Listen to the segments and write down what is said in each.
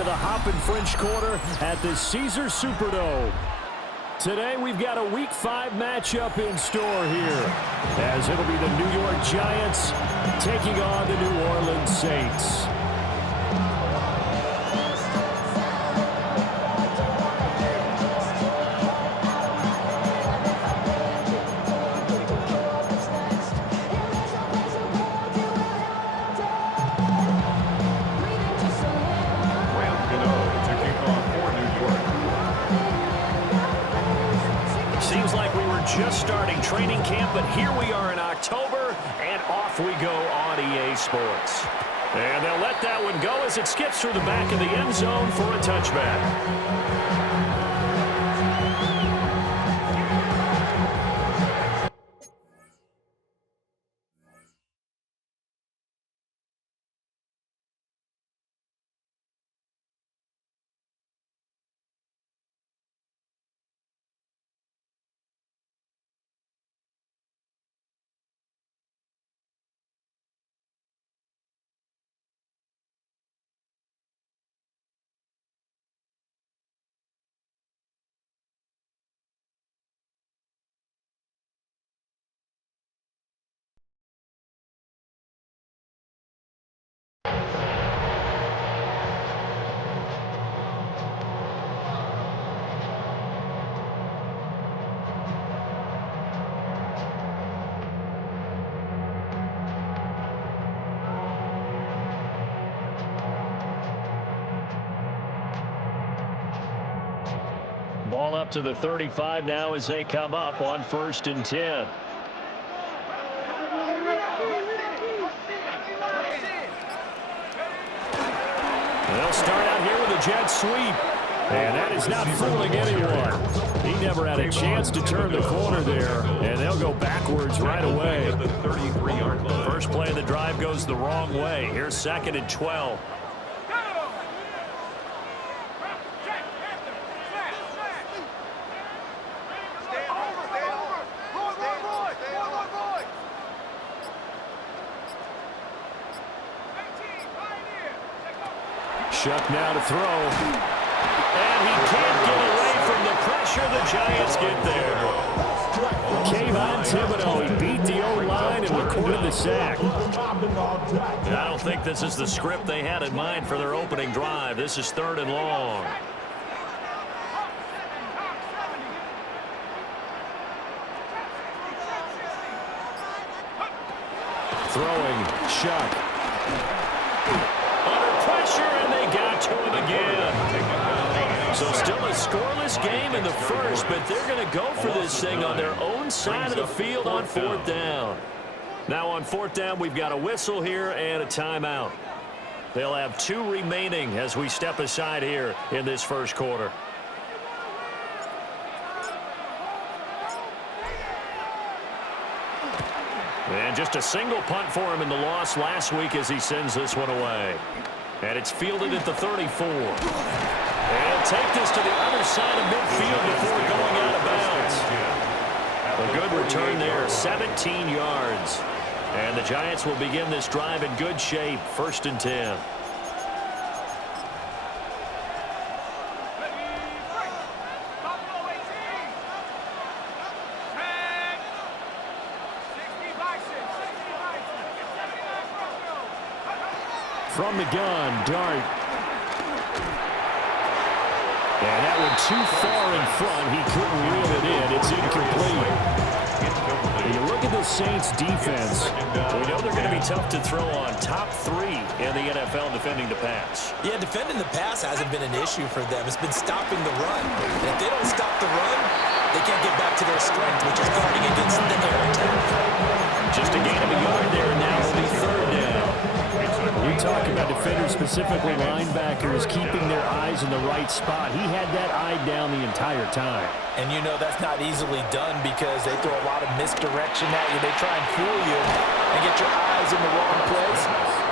of the Hoppin' French Quarter at the Caesars Superdome. Today we've got a Week 5 matchup in store here, as it'll be the New York Giants taking on the New Orleans Saints. Just starting training camp, but here we are in October, and off we go on EA Sports. And they'll let that one go as it skips through the back of the end zone for a touchback. Ball up to the 35 now as they come up on 1st and 10. They'll start out here with a jet sweep. And that is not fooling anyone. He never had a chance to turn the corner there, and they'll go backwards right away. First play of the drive goes the wrong way. Here's 2nd and 12. Shuck now to throw. And he can't get away from the pressure. The Giants get there. Kayvon Thibodeau, he beat the O-line and recorded the sack. I don't think this is the script they had in mind for their opening drive. This is 3rd and long. Throwing, Shuck. To him again. So still a scoreless game in the first, but they're going to go for this thing on their own side of the field on 4th down. Now on 4th down, we've got a whistle here and a timeout. They'll have 2 remaining as we step aside here in this first quarter. And just a single punt for him in the loss last week as he sends this one away. And it's fielded at the 34. And take this to the other side of midfield before going out of bounds. A good return there, 17 yards. And the Giants will begin this drive in good shape, 1st and 10. From the gun, Dart. And that one too far in front. He couldn't reel it in. It's incomplete. When you look at the Saints defense, we know they're going to be tough to throw on. Top 3 in the NFL defending the pass. Yeah, defending the pass hasn't been an issue for them. It's been stopping the run. And if they don't stop the run, they can't get back to their strength, which is guarding against the air attack. Just a gain of a yard there, and now it'll be 3rd down. We talk about defenders, specifically linebackers, keeping their eyes in the right spot. He had that eye down the entire time. And you know that's not easily done because they throw a lot of misdirection at you. They try and fool you and get your eyes in the wrong place.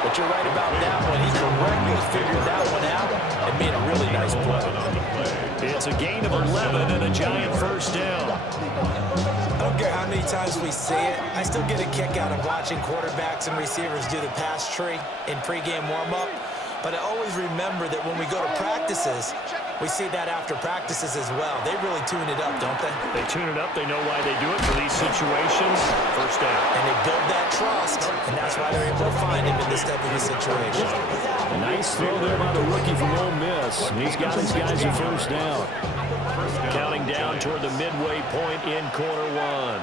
But you're right about that one. He correctly figured that one out and made a really nice play. It's a gain of 11 and a Giant 1st down. I don't care how many times we see it. I still get a kick out of watching quarterbacks and receivers do the pass tree in pregame warm-up. But I always remember that when we go to practices, we see that after practices as well. They really tune it up, don't they? They tune it up. They know why they do it for these situations. First down. And they build that trust, and that's why they're able to find him in this type of a situation. A nice throw there by the rookie from Ole Miss. He's got his guys a first down. Counting down toward the midway point in quarter one.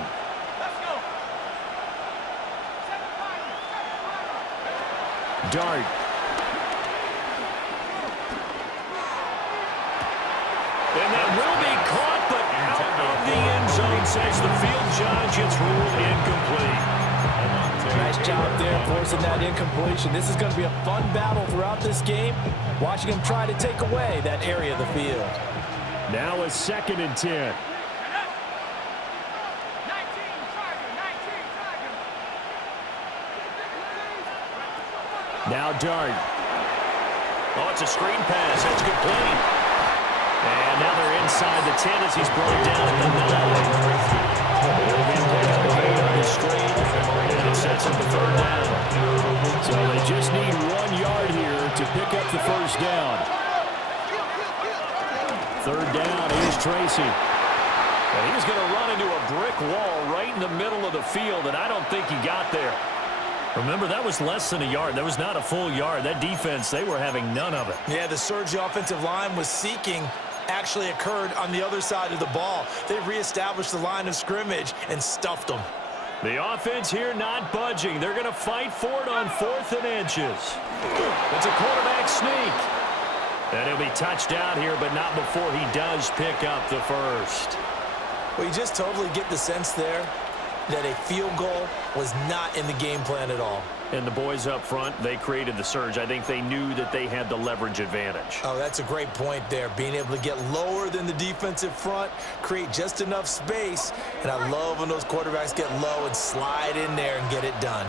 Dart. And that will be caught, but out of the end zone, says the field judge. It's ruled incomplete. Nice job there forcing that incompletion. This is going to be a fun battle throughout this game, watching him try to take away that area of the field. Now a 2nd and 10. Now Dart. Oh, it's a screen pass. That's complete. And now they're inside the 10 as he's brought down at the 9. They'll be picking up on the screen, and it sets up the 3rd down. So they just need 1 yard here to pick up the first down. 3rd down, here's Tracy. And he's going to run into a brick wall right in the middle of the field, and I don't think he got there. Remember, that was less than a yard. That was not a full yard. That defense, they were having none of it. Yeah, the surge the offensive line was seeking actually occurred on the other side of the ball. They reestablished the line of scrimmage and stuffed them. The offense here not budging. They're going to fight for it on 4th and inches. It's a quarterback sneak. And he'll be touched out here, but not before he does pick up the first. Well, you just totally get the sense there that a field goal was not in the game plan at all. And the boys up front, they created the surge. I think they knew that they had the leverage advantage. Oh, that's a great point there. Being able to get lower than the defensive front, create just enough space. And I love when those quarterbacks get low and slide in there and get it done.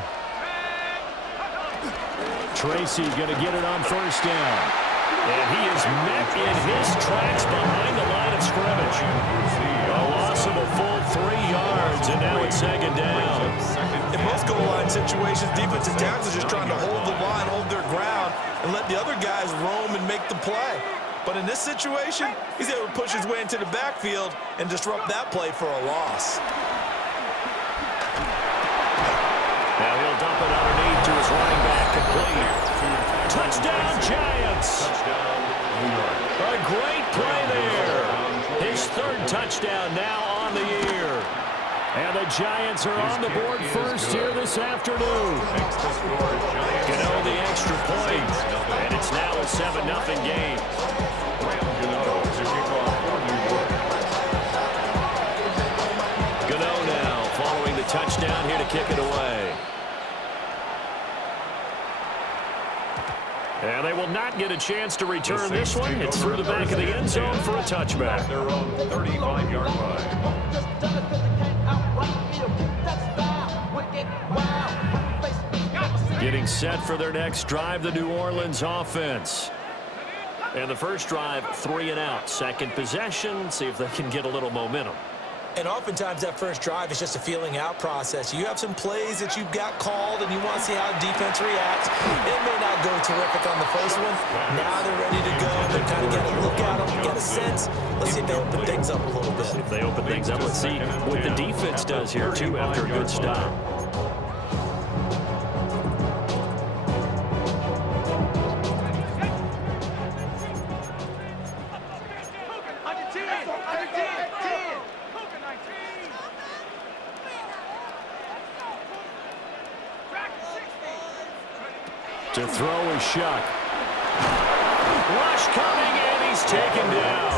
Tracy going to get it on first down. And he is met in his tracks behind the line of scrimmage. A loss of a full 3 yards, and now it's 2nd down. In most goal line situations, defensive tackles are just trying to hold the line, hold their ground, and let the other guys roam and make the play. But in this situation, he's able to push his way into the backfield and disrupt that play for a loss. Now he'll dump it underneath to his running back, complete. Touchdown, Giants! A great play there. His 3rd touchdown now on the year. And the Giants are on the board first here this afternoon. Gano the extra point, and it's now a 7-0 game. Gano now following the touchdown here to kick it away. And they will not get a chance to return this one. It's through the back of the end zone for a touchback. Their own 35-yard line. Getting set for their next drive, the New Orleans offense. And the first drive, 3 and out. Second possession, see if they can get a little momentum. And oftentimes that first drive is just a feeling out process. You have some plays that you've got called and you want to see how defense reacts. It may not go terrific on the first one. Now they're ready to go. They're kind of getting a look at them, get a sense. Let's see if they open things up a little bit. If they open things up, let's see what the defense does here, too, after a good stop. To throw is Shuck. Rush coming, and he's taken down.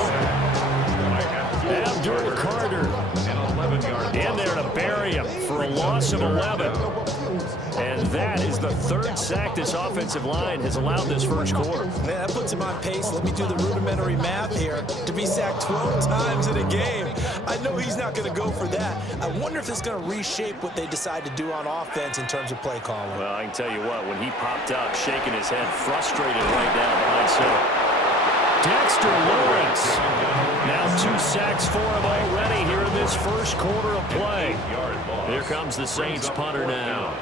Abdul Carter In there to bury him for a loss of 11. And that is the 3rd sack this offensive line has allowed this first quarter. Man, that puts him on pace. Let me do the rudimentary math here. To be sacked 12 times in a game, I know he's not going to go for that. I wonder if it's going to reshape what they decide to do on offense in terms of play calling. Well, I can tell you what, when he popped up, shaking his head, frustrated right down behind center. Dexter Lawrence. Now 2 sacks for him already here in this first quarter of play. Here comes the Saints punter now.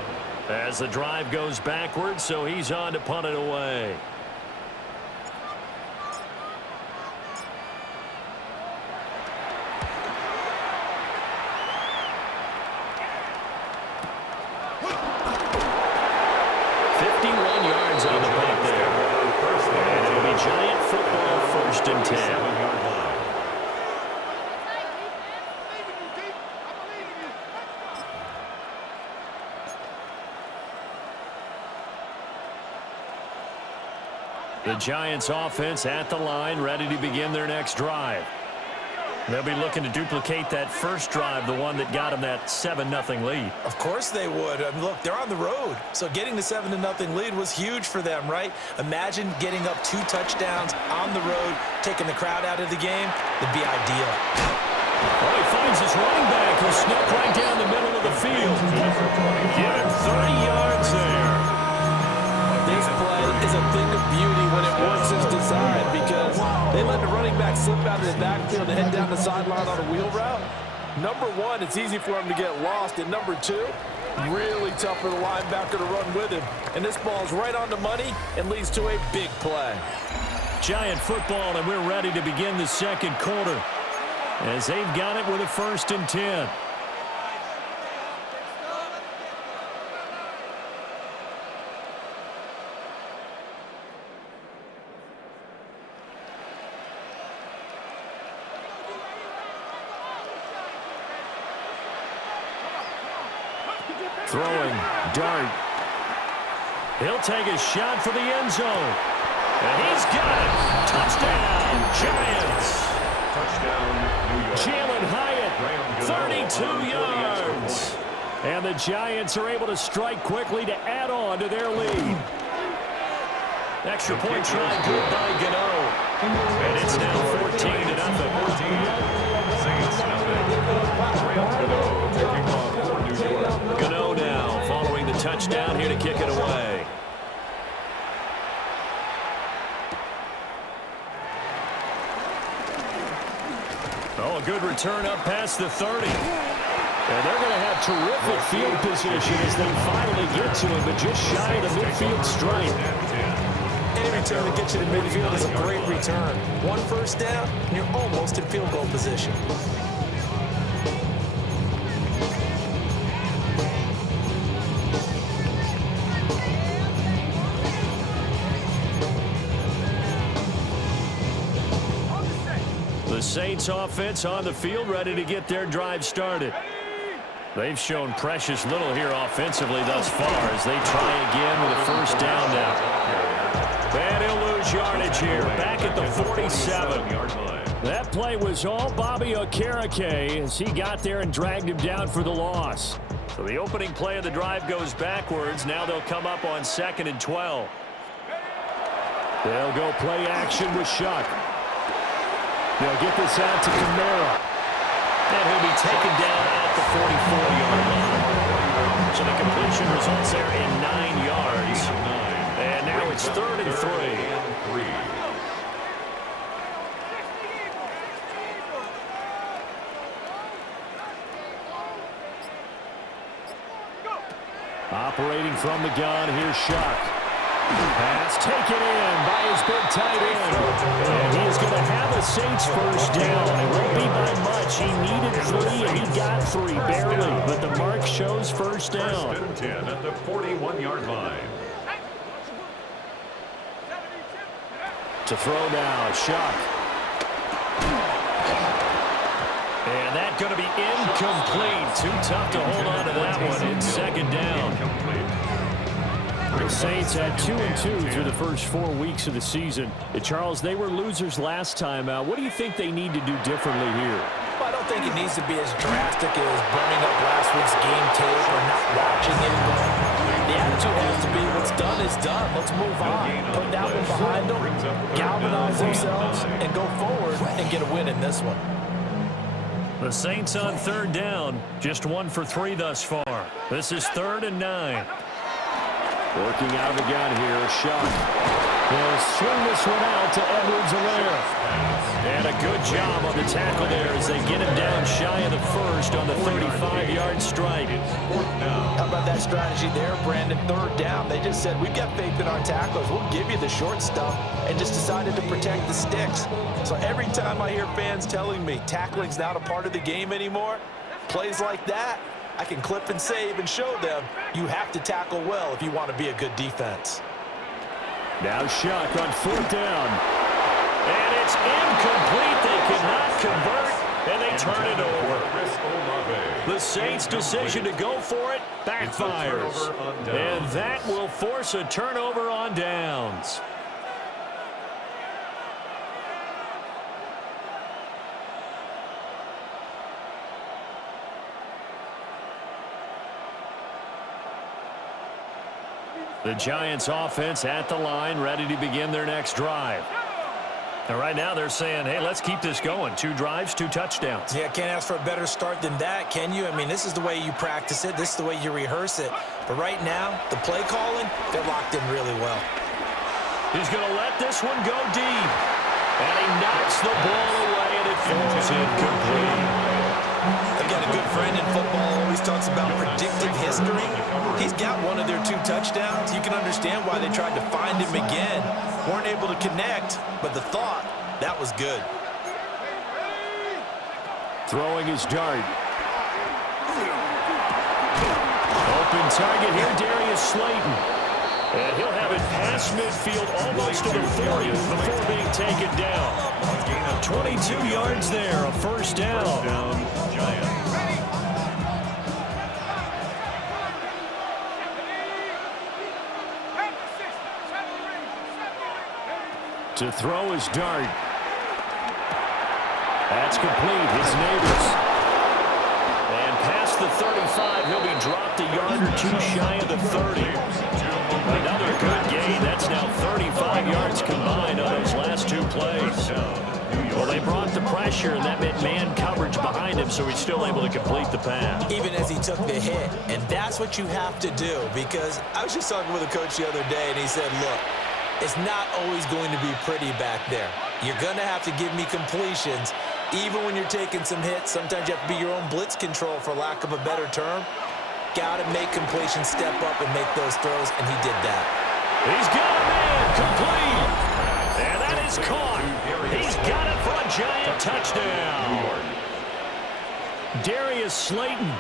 As the drive goes backwards, so he's on to punt it away. first and 10. 7-yard line. The Giants offense at the line, ready to begin their next drive. They'll be looking to duplicate that first drive, the one that got them that 7-0 lead. Of course they would. I mean, look, they're on the road. So getting the 7-0 lead was huge for them, right? Imagine getting up 2 touchdowns on the road, taking the crowd out of the game. It'd be ideal. Oh, he finds his running back who snuck right down the middle of the field. Give him 30 yards there. This play is a thing of beauty when it works as designed because they let the running back slip out of the backfield and head down the sideline on a wheel route. Number one, it's easy for him to get lost. And number two, really tough for the linebacker to run with him. And this ball's right on the money and leads to a big play. Giant football, and we're ready to begin the second quarter as they've got it with a 1st and 10. Throwing, dart. He'll take a shot for the end zone. And he's got it. Touchdown, Giants. Touchdown, New York. Jalen Hyatt, 32 yards. And the Giants are able to strike quickly to add on to their lead. Extra point try good by Gano. And it's now 14-0. Saints nothing. Gano taking off for New York. Gano now following the touchdown here to kick it away. Oh, a good return up past the 30. And they're going to have terrific field position as they finally get to him, but just shy of the midfield stripe. Any return that gets you to midfield is a great return. 1 first down, and you're almost in field goal position. The Saints offense on the field ready to get their drive started. They've shown precious little here offensively thus far as they try again with a first down now. And he'll lose yardage here, back at the 47. That play was all Bobby Okereke as he got there and dragged him down for the loss. So the opening play of the drive goes backwards. Now they'll come up on 2nd and 12. They'll go play action with Shuck. They'll get this out to Kamara. And he'll be taken down at the 44-yard line. So the completion results there in 9 yards. And now it's 3rd and 3. Operating from the gun, here's Shuck. Pass taken in by his big tight end. And he is going to have a Saints first down. It won't be by much. He needed 3, and he got 3, barely. But the mark shows first down. 1st and 10 at the 41-yard line. To throw now, Shuck. And that's going to be incomplete. Too tough to hold on to that one in 2nd down. The Saints had 2-2 through the first 4 weeks of the season. Charles, they were losers last time out. What do you think they need to do differently here? Well, I don't think it needs to be as drastic as burning up last week's game tape or not watching it. The attitude has to be what's done is done. Let's move on. Put that one behind them, galvanize themselves, and go forward and get a win in this one. The Saints on 3rd down. Just 1 for 3 thus far. This is 3rd and 9. Working out of the gun here, Shuck. He'll swing this one out to Edwards-Helaire. And a good job on the tackle there as they get him down shy of the 1st on the 35-yard strike. How about that strategy there, Brandon? 3rd down. They just said, we've got faith in our tacklers. We'll give you the short stuff, and just decided to protect the sticks. So every time I hear fans telling me tackling's not a part of the game anymore, plays like that, I can clip and save and show them you have to tackle well if you want to be a good defense. Now Shuck on 4th down. And it's in. can't convert, and they turn it over. The Saints' decision to go for it backfires. And that will force a turnover on downs. The Giants offense at the line, ready to begin their next drive. And right now they're saying, hey, let's keep this going. 2 drives, 2 touchdowns. Yeah, can't ask for a better start than that, can you? I mean, this is the way you practice it. This is the way you rehearse it. But right now, the play calling, they're locked in really well. He's going to let this one go deep. And he knocks the ball away, and it falls incomplete. I've got a good friend in football, always talks about predictive history. He's got one of their 2 touchdowns. You can understand why they tried to find him again. Weren't able to connect, but the thought, that was good. Throwing his dart. Open target here, Darius Slayton. And he'll have it past midfield almost to the 40 before being taken down. 22 yards there, a first down. Giants. To throw his dart. That's complete. His neighbors. And past the 35, he'll be dropped a yard or 2 shy of the 30. Another good gain. That's now 35 yards combined on those last 2 plays. Well, they brought the pressure, and that meant man coverage behind him, so he's still able to complete the pass. Even as he took the hit. And that's what you have to do, because I was just talking with a coach the other day, and he said, look, it's not always going to be pretty back there. You're going to have to give me completions. Even when you're taking some hits, sometimes you have to be your own blitz control, for lack of a better term. Got to make completions step up and make those throws, and he did that. He's got a man complete. And that is caught. He's got it for a Giant touchdown. Darius Slayton,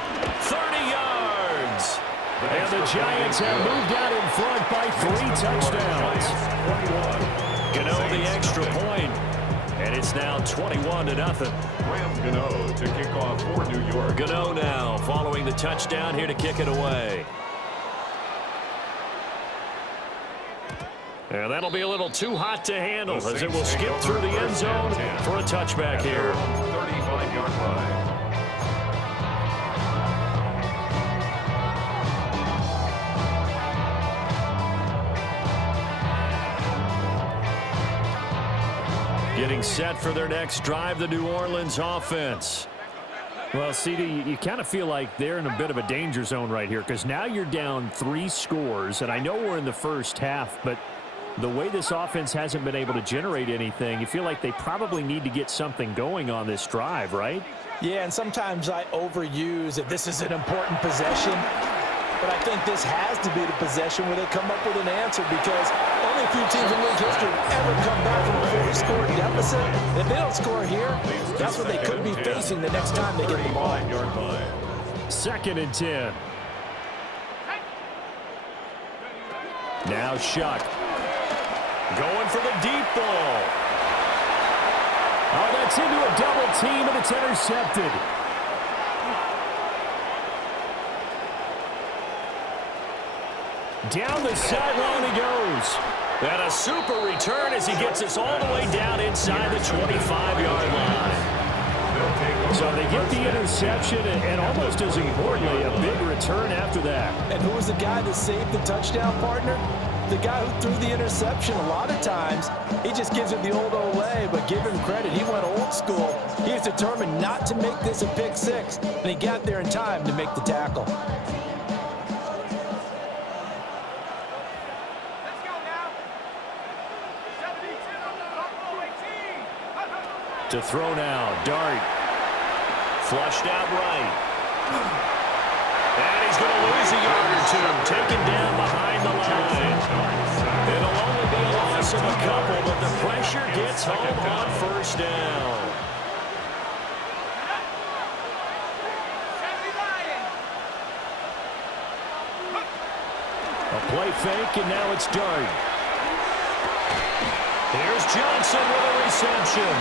30 yards. And the Giants have moved out in front by 3 touchdowns. Gano the extra point. And it's now 21-0. Gano to kick off for New York. Gano now following the touchdown here to kick it away. And that'll be a little too hot to handle as it will skip through the end zone for a touchback here. 35-yard line. Getting set for their next drive, the New Orleans offense. Well, CD, you kind of feel like they're in a bit of a danger zone right here, because now you're down 3 scores, and I know we're in the first half, but the way this offense hasn't been able to generate anything, you feel like they probably need to get something going on this drive, right? Yeah, and sometimes I overuse that this is an important possession. But I think this has to be the possession where they come up with an answer, because only a few teams in league history ever come back from a 4-score deficit. If they don't score here, that's what they could be facing the next time they get the ball. 2nd and 10. Now Shuck. Going for the deep ball. Oh, that's into a double team, and it's intercepted. Down the sideline he goes. And a super return as he gets us all the way down inside the 25-yard line. So they get the interception, and almost as importantly, a big return after that. And who was the guy that saved the touchdown, partner? The guy who threw the interception. A lot of times, he just gives it the old Olay, but give him credit. He went old school. He was determined not to make this a pick 6, and he got there in time to make the tackle. To throw now, Dart. Flushed out right. And he's going to lose a yard or 2. Taken down behind the line. It'll only be a loss of a couple, but the pressure gets home on first down. A play fake, and now it's Dart. Here's Johnson with a reception.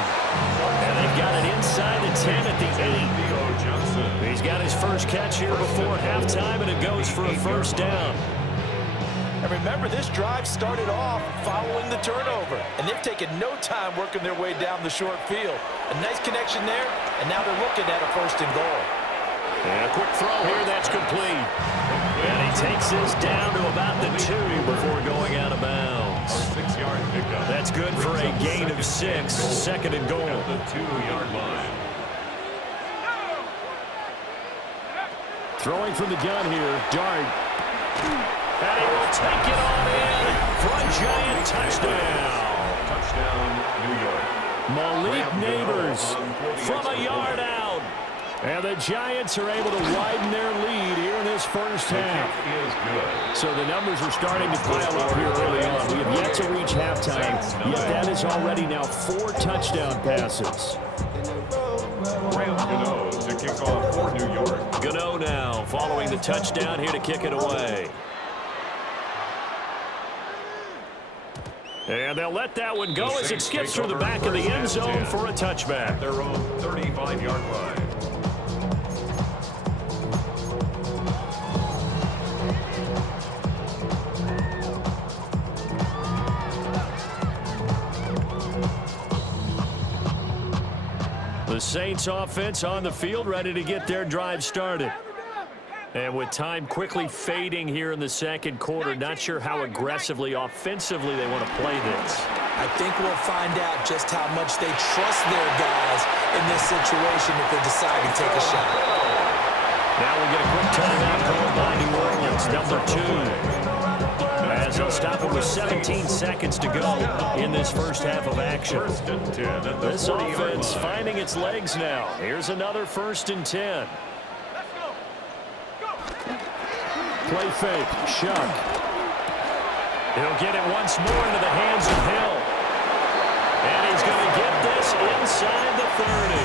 And they've got it inside the 10 at the 8. He's got his first catch here before halftime, and it goes for a first down. And remember, this drive started off following the turnover, and they've taken no time working their way down the short field. A nice connection there, and now they're looking at a first and goal. And a quick throw here, that's complete. And he takes this down to about the 2 before going out of bounds. 6-yard pickup. That's good for a gain of 6, second and goal. At the 2-yard line. Throwing from the gun here, Dart. And he will take it on in for a Giant touchdown. Touchdown, New York. Malik Neighbors From a yard out. And the Giants are able to widen their lead here in this first half. Is good. So the numbers are starting to pile up here early on. We have yet to reach halftime, yet that is already now 4 touchdown passes. Graham Gano to kick off for New York. Gano now following the touchdown here to kick it away. And they'll let that one go as it skips through the back of the end zone for a touchback. Their own 35-yard line. The Saints offense on the field, ready to get their drive started. And with time quickly fading here in the second quarter, not sure how aggressively, offensively they want to play this. I think we'll find out just how much they trust their guys in this situation if they decide to take a shot. Now we get a quick timeout called by New Orleans, number 2. As they'll stop it with 17 seconds to go in this first half of action. This offense finding its legs now. Here's another 1st and 10. Play fake, Shuck. He'll get it once more into the hands of Hill. And he's going to get this inside the 30.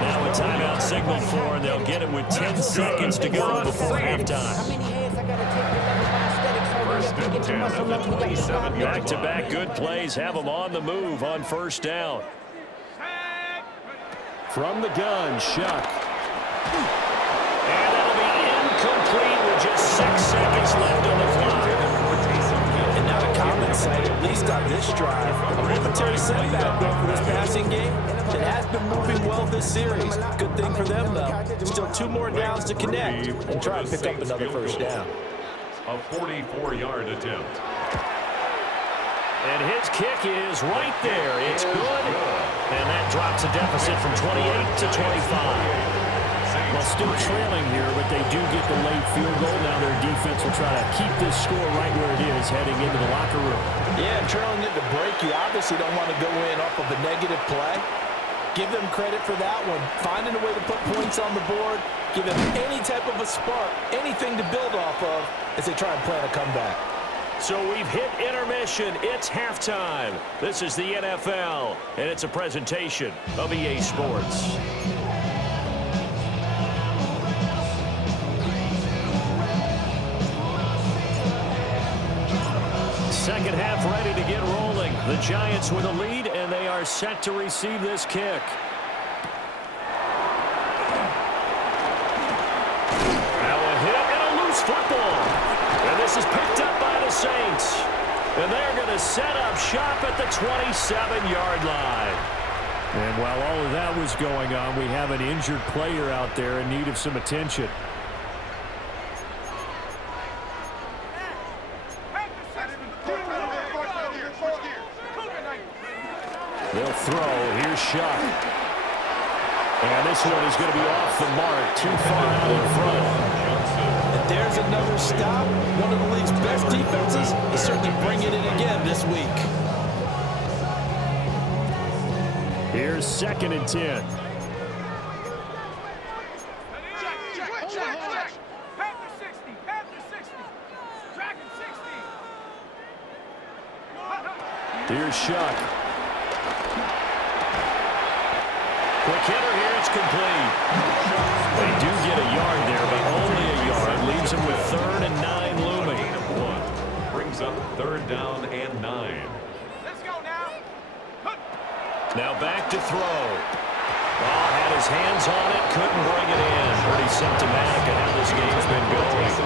Now a timeout signal for, and they'll get it with 10 seconds to go before halftime. Back-to-back good plays have them on the move on first down. From the gun, Shuck. And that'll be incomplete with just 6 seconds left on the clock. And now the comments say, at least on this drive, a momentary setback though for this passing game that has been moving well this series. Good thing for them, though. Still 2 more downs to connect and try and pick up another first down. A 44-yard attempt. And his kick is right there. It's good. And that drops a deficit from 28 to 25. Well, still trailing here, but they do get the late field goal. Now their defense will try to keep this score right where it is heading into the locker room. Yeah, trailing it to break, you obviously don't want to go in off of a negative play. Give them credit for that one. Finding a way to put points on the board, give them any type of a spark, anything to build off of as they try and plan a comeback. So we've hit intermission. It's halftime. This is the NFL, and it's a presentation of EA Sports. Second half ready to get rolling. The Giants with a lead, and they are set to receive this kick. Now a hit and a loose football. And this is picked up by the Saints. And they're going to set up shop at the 27-yard line. And while all of that was going on, we have an injured player out there in need of some attention. They'll throw. Here's Shuck. And this one is going to be off the mark, too far out in front. And there's another stop. One of the league's best defenses is certainly bringing it again this week. Here's 2nd and 10. Here's Shuck. Quick hitter here, it's complete. They do get a yard there, but only a yard. Leaves them with 3rd and 9 looming. Brings up 3rd down and 9. Let's go now. Now back to throw. Oh, had his hands on it, couldn't bring it in. Pretty symptomatic of how this game's been going.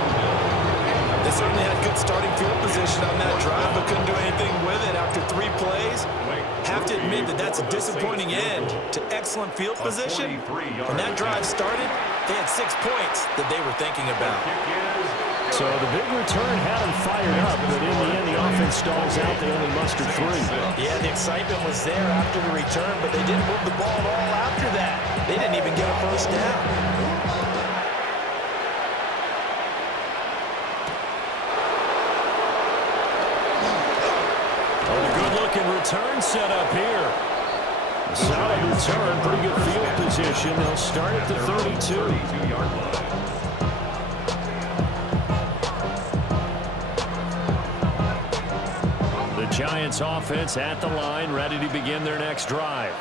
They certainly had good starting field position on that drive, but couldn't do anything with it after 3 plays. Have to admit that that's a disappointing end to excellent field position. When that drive started, they had 6 points that they were thinking about. So the big return had them fired up, but in the end, the offense stalls out. They only mustered 3. Yeah, the excitement was there after the return, but they didn't move the ball at all after that. They didn't even get a first down. Good-looking return set up here. A solid return, pretty good field position. They'll start at the 32-yard line. Giants offense at the line, ready to begin their next drive.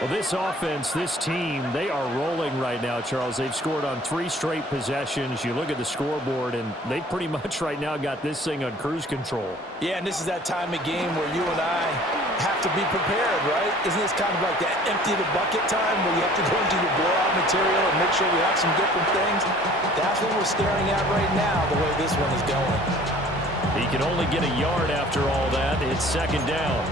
Well, this offense, this team, they are rolling right now, Charles. They've scored on 3 straight possessions. You look at the scoreboard, and they pretty much right now got this thing on cruise control. Yeah, and this is that time of game where you and I have to be prepared, right? Isn't this kind of like that empty the bucket time where you have to go into your blowout material and make sure we have some different things? That's what we're staring at right now, the way this one is going. He can only get a yard after all that. It's second down.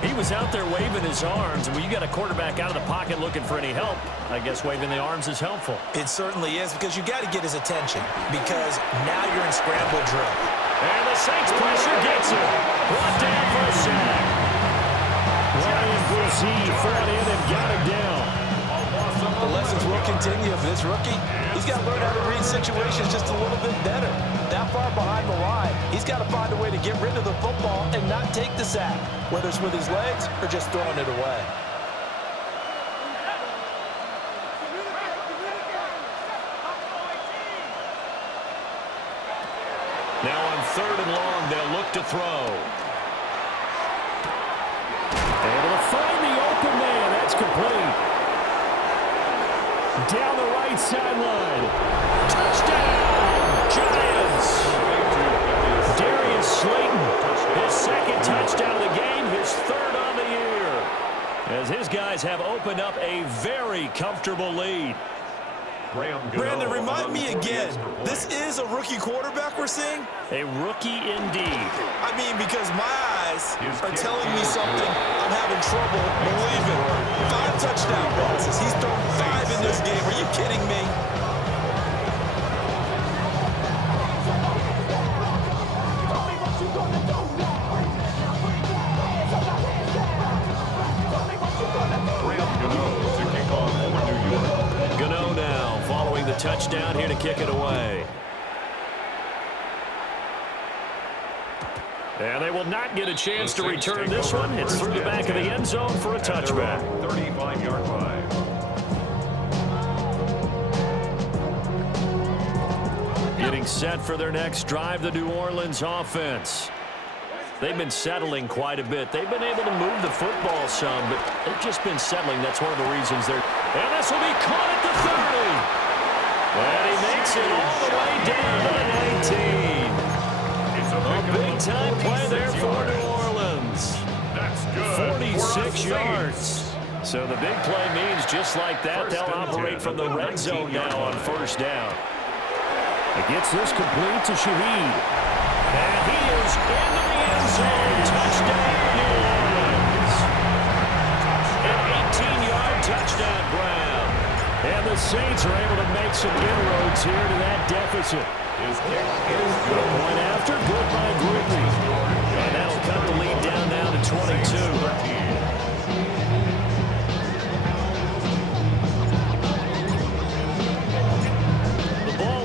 He was out there waving his arms. When you got a quarterback out of the pocket looking for any help, I guess waving the arms is helpful. It certainly is, because you got to get his attention, because now you're in scramble drill. And the Saints pressure gets him. Brought down for a sack. Ryan Brzee fought in and got him down. The lessons will continue of this rookie. He's got to learn how to read situations just a little bit better. That far behind the line, he's got to find a way to get rid of the football and not take the sack, whether it's with his legs or just throwing it away. Now on 3rd and long, they'll look to throw. Able to find the open man. That's complete. Down the right sideline. Touchdown, Giants. Darius Slayton, his 2nd touchdown of the game, his 3rd on the year. As his guys have opened up a very comfortable lead. Brandon, remind me again, this is a rookie quarterback we're seeing? A rookie indeed. I mean, because my eyes are telling me something I'm having trouble believing. 5 touchdown passes. He's thrown 5 in this game. Are you kidding me? Gano now following the touchdown here to kick it away. And they will not get a chance to return this one. It's through the back of the end zone for a touchback. 35-yard line. Getting set for their next drive, the New Orleans offense. They've been settling quite a bit. They've been able to move the football some, but they've just been settling. That's one of the reasons they're... And this will be caught at the 30. And he makes it all the way down to the 19. A big-time play there for New Orleans. That's good. 46 yards. So the big play means just like that, they'll operate from the red zone now on 1st down. It gets this complete to Shaheed. And he is into the end zone. Touchdown, New Orleans. An 18-yard touchdown grab. And the Saints are able to make some inroads here to that deficit. Good point after, good by Griffey. And that'll cut the lead down now to 22.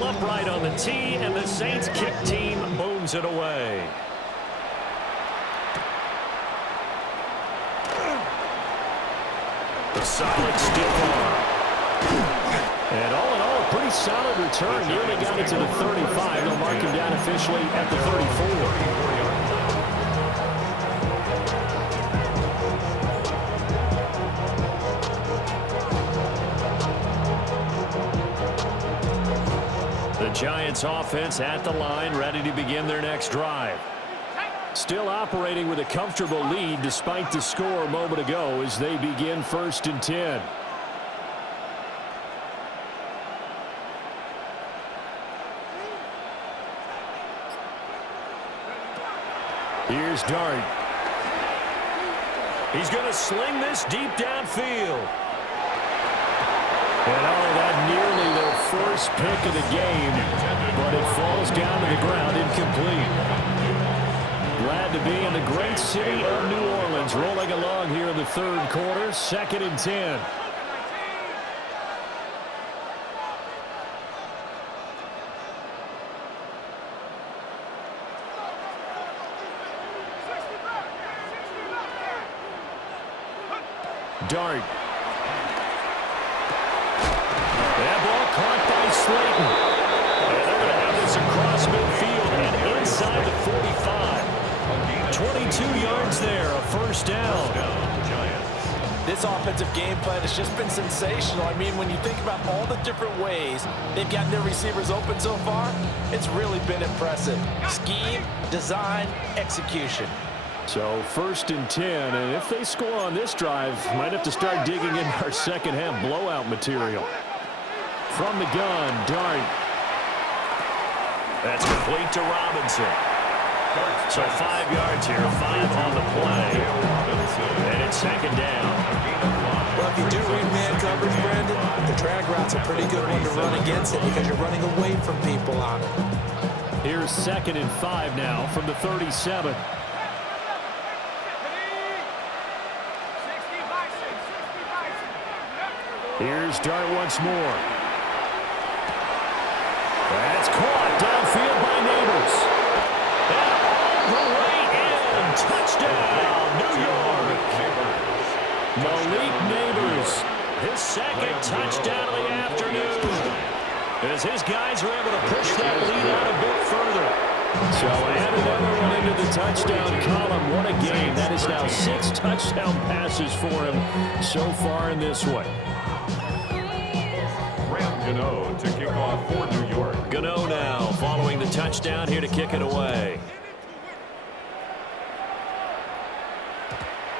Upright on the tee, and the Saints kick team booms it away. A solid stiff arm. And all in all, a pretty solid return. Nearly got it to the 35. They'll mark him down officially at the 34. The Giants offense at the line, ready to begin their next drive. Still operating with a comfortable lead despite the score a moment ago as they begin 1st and 10. Here's Dart. He's going to sling this deep downfield. And that nearly their first pick of the game, but it falls down to the ground incomplete. Glad to be in the great city of New Orleans, rolling along here in the 3rd quarter, 2nd and 10. Dart. That ball caught by Slayton. And they're going to have this across midfield and inside the 45. 22 yards there, a 1st down. This offensive game plan has just been sensational. I mean, when you think about all the different ways they've gotten their receivers open so far, it's really been impressive. Scheme, design, execution. So 1st and 10, and if they score on this drive, might have to start digging in our second half blowout material. From the gun, Dart. That's complete to Robinson. So 5 yards here, 5 on the play. And it's 2nd down. Well, if you do read man coverage, Brandon, the drag route's a pretty good one to run against it because you're running away from people on it. Here's 2nd and 5 now from the 37. Here's Dart once more. That's caught downfield by Neighbors. And all the way in. Touchdown, New York. Malik Neighbors, his 2nd touchdown of the afternoon. As his guys are able to push that lead out a bit further. So add another one into the touchdown column. What a game. That is now 6 touchdown passes for him so far in this one. Gano to kick off for New York. Gano now following the touchdown here to kick it away.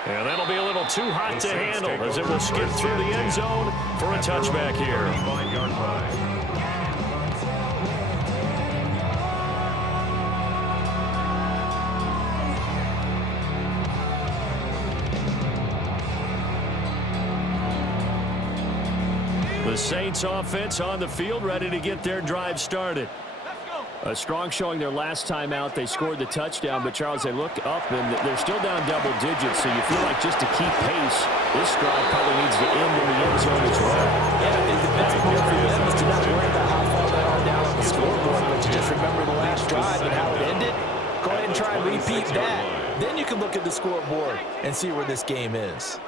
And that'll be a little too hot to handle as it will skip through the end zone for a touchback here. 35-yard line. The Saints offense on the field, ready to get their drive started. A strong showing their last time out. They scored the touchdown, but Charles, they look up and they're still down double digits, so you feel like just to keep pace, this drive probably needs to end in the end zone as well. Yeah, I think the best part for them is to not worry about how far they are down on the scoreboard, but to just remember the last drive and how it ended. Go ahead and try and repeat that. Then you can look at the scoreboard and see where this game is.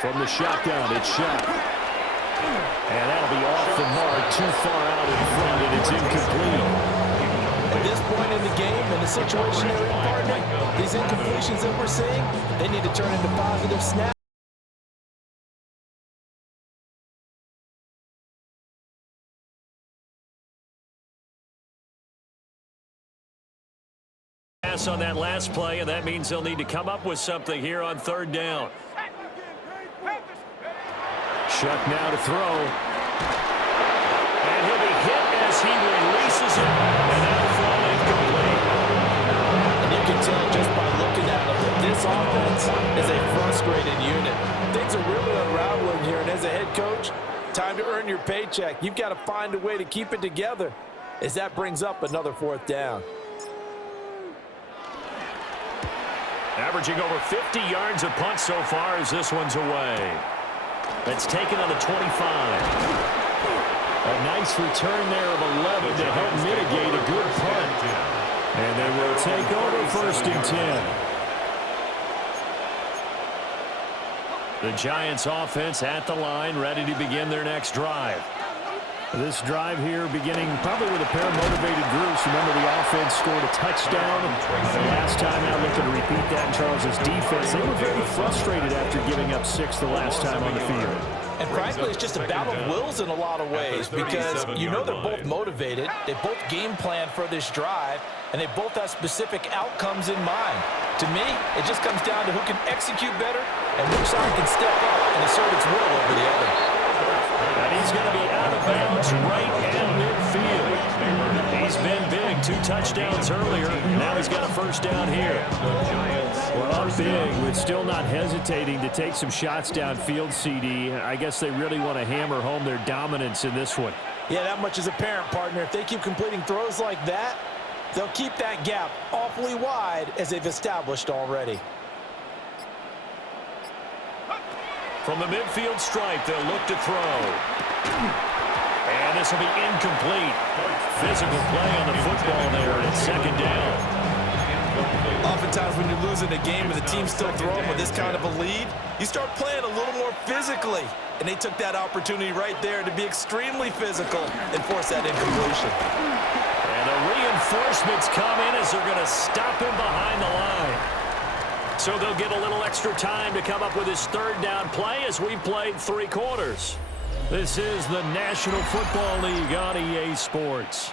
From the shotgun, it's Shaq. And that'll be off the mark, too far out in front, and it's incomplete. At this point in the game, in the situation they're in, partner, these incompletions that we're seeing, they need to turn into positive snaps. On that last play, and that means they'll need to come up with something here on 3rd down. Shuck now to throw. And he'll be hit as he releases it. And that'll fall incomplete. And you can tell just by looking at them that this offense is a frustrated unit. Things are really unraveling here, and as a head coach, time to earn your paycheck. You've got to find a way to keep it together as that brings up another 4th down. Averaging over 50 yards a punt so far as this one's away. That's taken on the 25. A nice return there of 11 to help mitigate a good punt. And they will take over 1st and 10. The Giants offense at the line, ready to begin their next drive. This drive here beginning probably with a pair of motivated groups. Remember, the offense scored a touchdown. And last time out, looking to repeat that in Charles's defense. They were very frustrated after giving up 6 the last time on the field. And frankly, it's just a battle of wills in a lot of ways because you know they're both motivated. They both game plan for this drive, and they both have specific outcomes in mind. To me, it just comes down to who can execute better and which side can step up and assert its will over the other. And he's going to be out of bounds right at midfield. He's been big. 2 touchdowns earlier. Now he's got a first down here. Well, up big, but still not hesitating to take some shots downfield, CD. I guess they really want to hammer home their dominance in this one. Yeah, that much is apparent, partner. If they keep completing throws like that, they'll keep that gap awfully wide as they've established already. From the midfield stripe, they'll look to throw. And this will be incomplete. Physical play on the football there, and it's second down. Oftentimes when you're losing a game and the team's still throwing with this kind of a lead, you start playing a little more physically. And they took that opportunity right there to be extremely physical and force that incompletion. And the reinforcements come in as they're going to stop him behind the line. So they'll get a little extra time to come up with his third down play as we've played 3 quarters. This is the National Football League on EA Sports.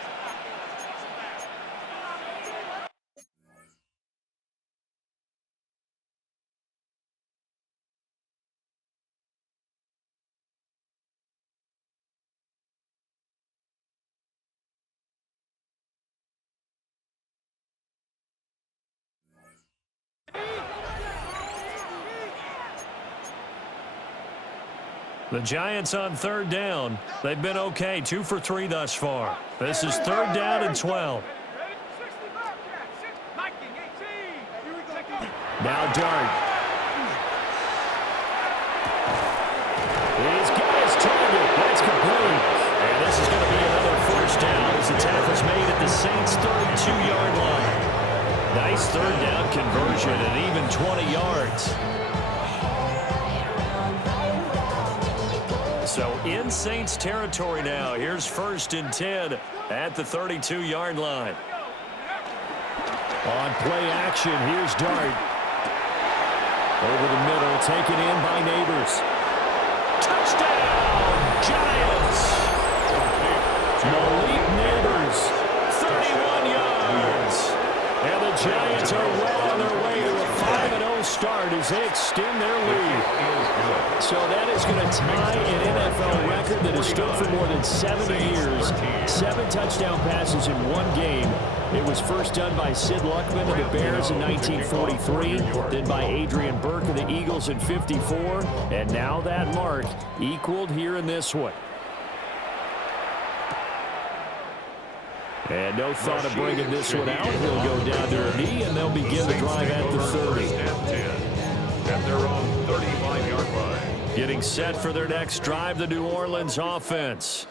The Giants on third down. They've been okay, 2 for 3 thus far. This is third down and 12. Now Dart. He's got his target. That's complete. And this is going to be another first down as the tackle's made at the Saints' 32-yard line. Nice third down conversion and even 20 yards. So in Saints territory now. Here's 1st and 10 at the 32-yard line. On play action, here's Dart. Over the middle, taken in by Neighbors. Touchdown, Giants! Malik Neighbors, 31 yards. and the Giants are well on their way to a 5-0 start as they extend their lead. So that is going to tie an NFL record that has stood for more than 70 years. 7 touchdown passes in one game. It was first done by Sid Luckman of the Bears in 1943, then by Adrian Burke of the Eagles in 54, and now that mark equaled here in this one. And no thought of bringing this one out. He'll go down to a knee, and they'll begin the drive at the 30. At their own 35-yard line. Getting set for their next drive, the New Orleans offense.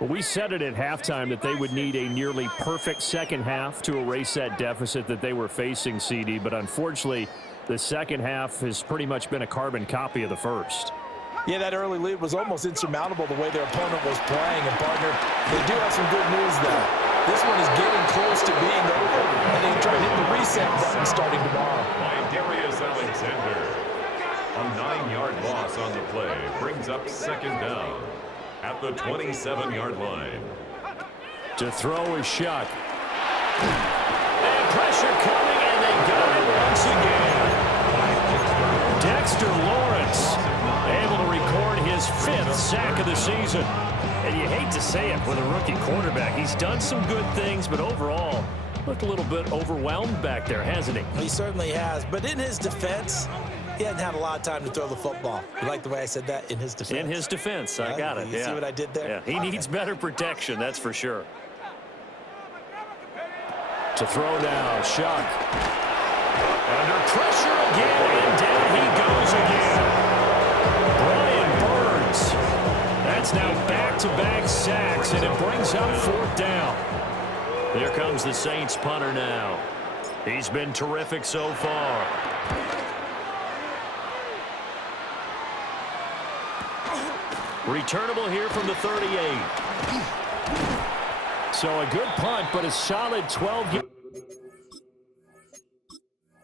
Well, we said it at halftime that they would need a nearly perfect second half to erase that deficit that they were facing, CD. But unfortunately, the second half has pretty much been a carbon copy of the first. Yeah, that early lead was almost insurmountable the way their opponent was playing. And, partner, they do have some good news, though. This one is getting close to being over, and they try to hit the reset button starting tomorrow. By Darius Alexander. A 9-yard loss on the play brings up second down at the 27-yard line. To throw is Shuck. And pressure coming, and they got it once again. Dexter Lawrence able to record his 5th sack of the season. And you hate to say it with a rookie quarterback. He's done some good things, but overall, looked a little bit overwhelmed back there, hasn't he? He certainly has. But in his defense, he hadn't had a lot of time to throw the football. You like the way I said that? In his defense? In his defense, I got it. You see what I did there? Yeah, he needs better protection, that's for sure. To throw now, Shuck. Under pressure again, and down he goes again. Brian Burns. That's now back-to-back sacks, and it brings up 4th down. There comes the Saints punter now. He's been terrific so far. Returnable here from the 38. So a good punt, but a solid 12.